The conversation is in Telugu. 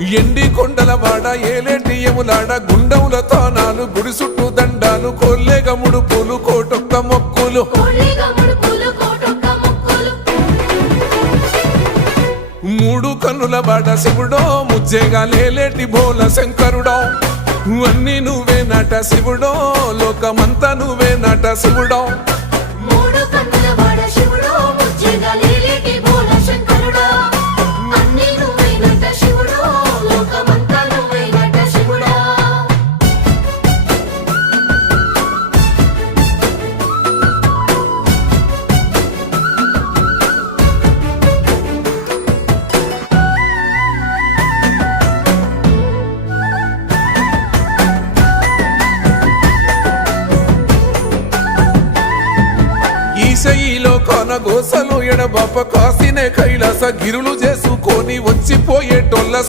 ఎండి కొండల వాడ ఏలేటి యములాడ గుండముల తానాలు గుడి చుట్టూ దండాలు కొల్లేగ ముడుపులు కోటొక్క మొక్కులు మూడు కన్నుల వాడ శివుడో ముజ్జేగా లేలేటి బోల శంకరుడో అన్ని నువ్వే నట శివుడో లోకమంతా నువ్వే నట శివుడో ఈశయిలో కొనగోసలు ఎడబాప కాసినే కైలాస గిరులు చేసుకొని వచ్చిపోయేటోళ్ళ